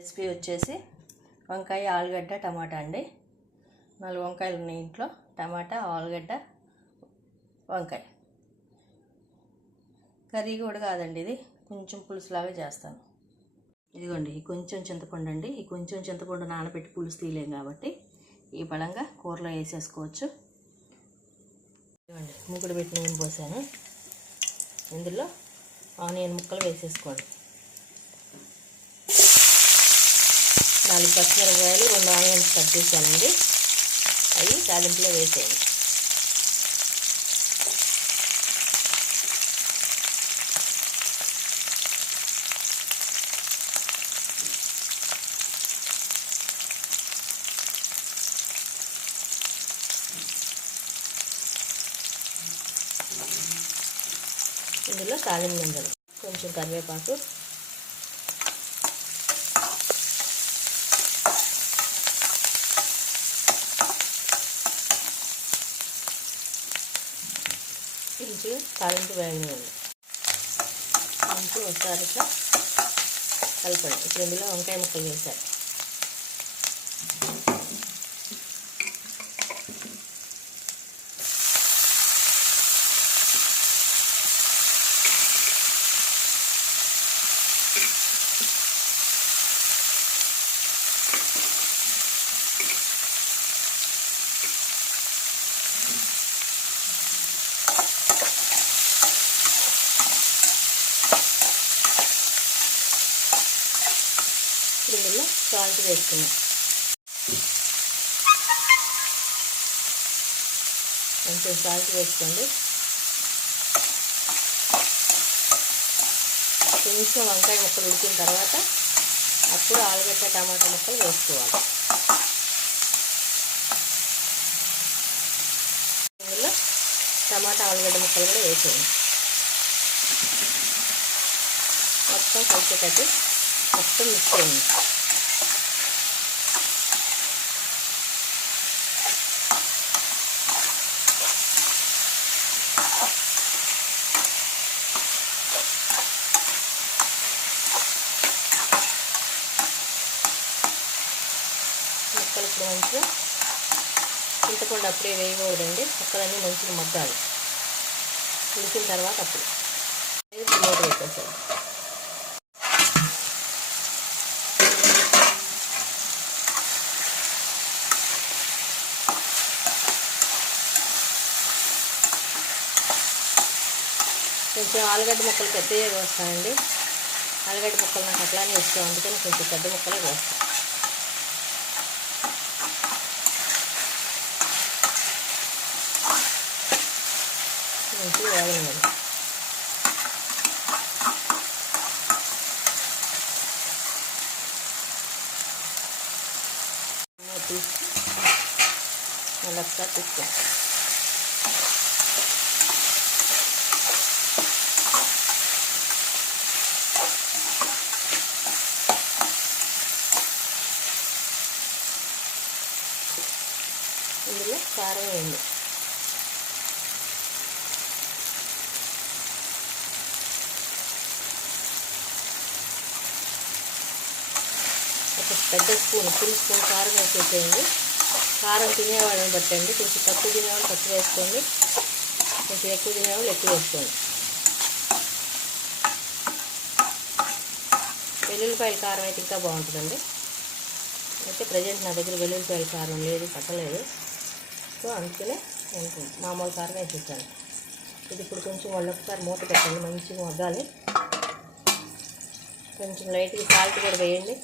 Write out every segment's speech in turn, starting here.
Recipe వచ్చేసి వంకాయ ఆలుగడ్డ టమాటా అండి. 4 వంకాయలు ఉన్నాయి ఇంట్లో. టమాటా, ఆలుగడ్డ, వంకాయ. కర్రీ కూడా కాదండి, ఇది కొంచెం పులుసులాగా చేస్తాను. ఇదిగోండి, ఈ కొంచెం చింతపండు అండి. ఈ కొంచెం చింతపండు నానబెట్టి పులుసు తీయలేం కాబట్టి ఈ బలంగా కూరలో వేసేసుకోవచ్చు. ఇదిగోండి, మూకుడు పెట్టి నూనె పోసాను. ఇందులో ఆనియన్ ముక్కలు వేసేసుకోండి. 4 పచ్చిమిరపకాయలు, 2 ఆనియన్స్ కట్ చేశానండి. అవి తాలింపులో వేసేయండి. ఇందులో తాలింపు గింజలు, కొంచెం కరివేపాకు, కొంచెం తాలింపు వేగనివ్వండి. కొంచెం ఒకసారి ఇట్లా కలపండి. ఇప్పుడు ఇందులో వంకాయ ముక్కలు వేశారు. ఇందులో సాల్ట్ వేసుకున్నాం. కొంచెం సాల్ట్ వేసుకోండి. కొంచెం వంకాయ ముక్కలు ఉడికిన తర్వాత అప్పుడు ఆలుగడ్డ టమాటా ముక్కలు వేసుకోవాలి. ఇందులో టమాటా ఆలుగడ్డ ముక్కలు కూడా వేసేయండి. మొత్తం కలిసేటట్టు మొత్తం మిక్స్ చేయండి. ముక్కలు ఇప్పుడు మంచిగా, చింతపండు అప్పుడే వేయకూడదండి. ముక్కలన్నీ మంచిగా మగ్గాలి. ఉడికిన తర్వాత అప్పుడు మూత పెట్టేసాను. కొంచెం ఆలుగడ్డ ముక్కలు పెద్దగా కోస్తానండి. ఆలుగడ్డ ముక్కలు నాకు అట్లానే ఇష్టం, అందుకని కొంచెం పెద్ద ముక్కలే కోస్తాను. మంచిగా వేగనివ్వండి. తీసి మళ్ళీ ఒకసారి తీసుకోండి. ఇందులో కారం వేయండి. ఒక పెద్ద స్పూన్, ఫుల్ స్పూన్ కారం వేసేసేయండి. కారం తినేవాళ్ళని బట్టండి. కొంచెం తక్కువ తినేవాళ్ళు తక్కువ వేసుకోండి, కొంచెం ఎక్కువ తినేవాళ్ళు ఎక్కువ వేసుకోండి. వెల్లుల్లిపాయల కారం అయితే ఇంకా బాగుంటుందండి. అయితే ప్రజెంట్ నా దగ్గర వెల్లుల్లిపాయల కారం లేదు, పట్టలేదు. సో అందుకనే నేను మామూలు కారం వేసేసాను. ఇది ఇప్పుడు కొంచెం వాళ్ళు ఒకసారి మూత పెట్టండి, మంచిగా మగ్గాలి. కొంచెం లైట్గా సాల్ట్ కూడా వేయండి.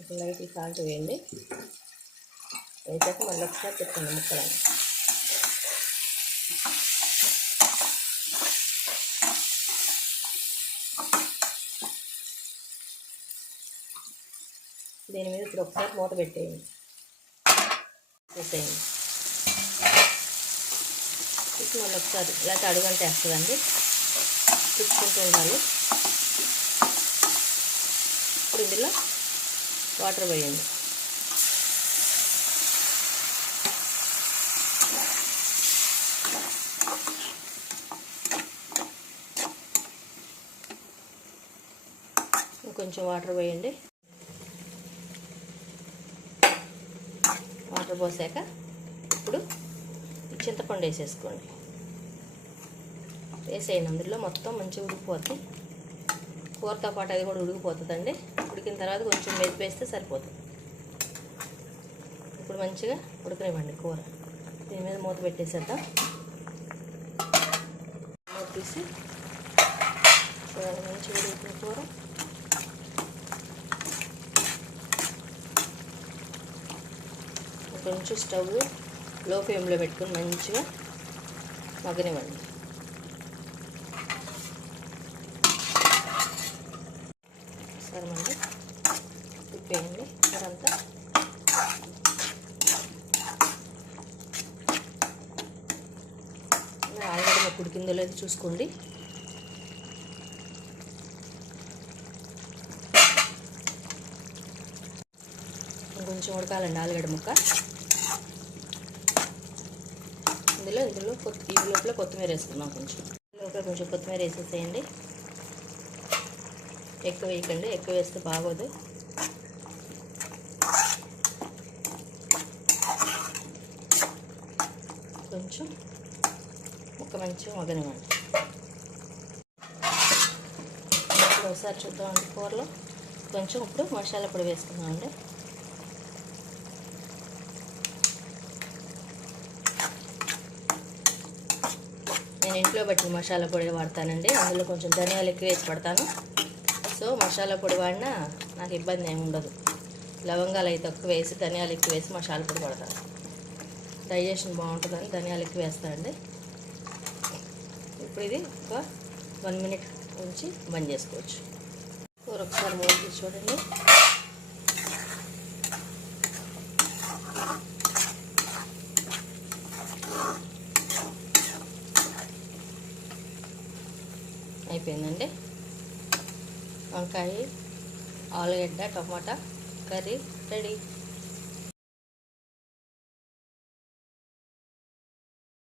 ఇప్పుడు లైట్గా సాల్ట్ వేయండి. వేసాక మళ్ళీ ఒకసారి పెట్టండి ముక్కలని. దీని మీద ఇప్పుడు ఒకసారి మూత పెట్టేయండి. ఇప్పుడు మళ్ళీ ఒకసారి లేకపోతే అడుగంటే వేస్తుందండి, తిప్పుకుంటూ ఉండాలి. ఇప్పుడు ఇందులో వాటర్ వేయండి. కొంచెం వాటర్ వేయండి. వాటర్ పోసాక ఇప్పుడు చింతపండు వేసేసుకోండి. వేసేయండి. అందులో మొత్తం మంచిగా ఉడికిపోద్ది. కూరతో పాటు అది కూడా ఉడికిపోతుందండి. ఉడికిన తర్వాత కొంచెం మెదిపేస్తే సరిపోతుంది. ఇప్పుడు మంచిగా ఉడకనివ్వండి కూర. దీని మీద మూత పెట్టేసేద్దాం. మూత తీసి మంచిగా ఉడికిన కూర. కొంచెం స్టవ్ లో ఫ్లేమ్లో పెట్టుకొని మంచిగా మగ్గనివ్వండి. సరే అండి, తిప్పేయండి అదంతా. ఆల్రెడీ మాకు ఉడికిందో లేదో చూసుకోండి. కొంచెం ఉడకాలండి ఆలుగడ్డ ముక్క. ఇందులో ఈ లోపల కొత్తిమీర వేసుకుందాం. కొంచెం కొత్తిమీర వేసేసేయండి. ఎక్కువ వేయకండి, ఎక్కువ వేస్తే బాగోదు. కొంచెం ముక్క మంచిగా మగ్గనివ్వండి. ఇప్పుడు ఒకసారి చూద్దామండి. కూరలో కొంచెం ఇప్పుడు మసాలా పొడి వేసుకుందామండి. నేను ఇంట్లో పట్టిన మసాలా పొడి వాడతానండి. అందులో కొంచెం ధనియాలు ఎక్కువ వేసి పడతాను. సో మసాలా పొడి వాడినా నాకు ఇబ్బంది ఏమి ఉండదు. లవంగాలు అయితే తక్కువ వేసి ధనియాలు ఎక్కువ వేసి మసాలా పొడి పడతాను. డైజెషన్ బాగుంటుందని ధనియాలు ఎక్కువ వేస్తానండి. ఇప్పుడు ఇది ఒక 1 మినిట్ ఉంచి బంద్ చేసుకోవచ్చు. కూర ఒకసారి మూత తీసి చూడండి. అయిపోయిందండి. వంకాయ, ఆలుగడ్డ, టమాటా కర్రీ రెడీ.